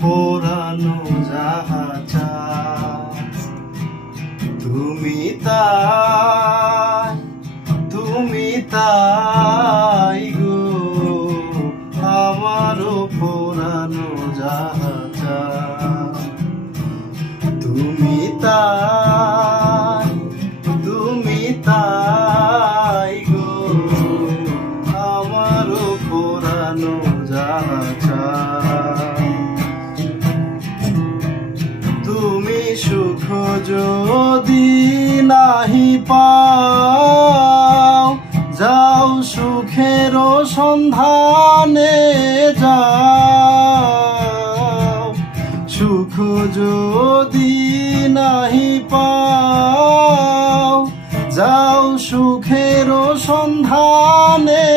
পোড়ানো যাহা চায় তুমি তাই গো আমারও পোড়ানো যাহা চায় তুমি তাই গো আমারও পোড়ানো যাহা চায় তুমি সুখ যদি নাহি পাও যাও সুখের সন্ধানে যাও সুখ যদি নাহি পাও যাও সুখের সন্ধানে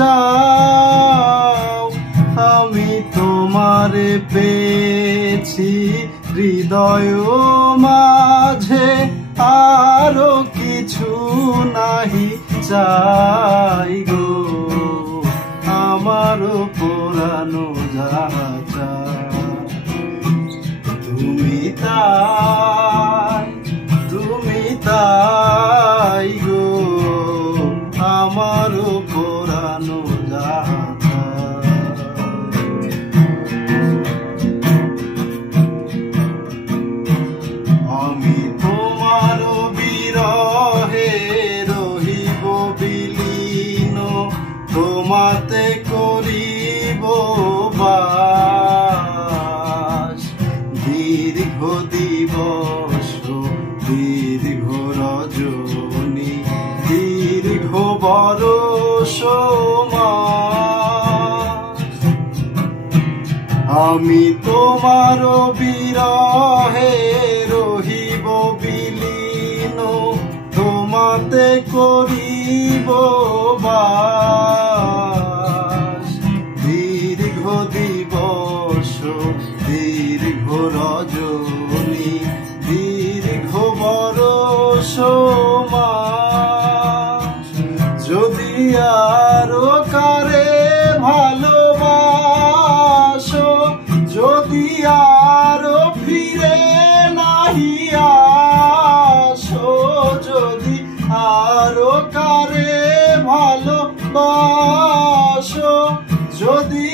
যাও আমি তোমারে পেয়েছি হৃদয় মাঝে আরো কিছু নাহি চাই গো আমারও পোড়ানো যাহা চায় তুমি তাই গো আমারও পোড়ানো যাহা আমি তোমার বিরহে রহিব বিলীন তোমাতে করিব বাস দীর্ঘ দিবস দীর্ঘ রজনী দীর্ঘ বরষ মাস আমি তোমার বিরহে রহিব বিলীন তোমাতে করিব বাস দীর্ঘ দিবস দীর্ঘ রজনী দীর্ঘ বরষ মাস যদি আরো কারে ভালোবাসো যদি আরো ফিরে নাহি আসো যদি আরো কারে ভালোবাসো যদি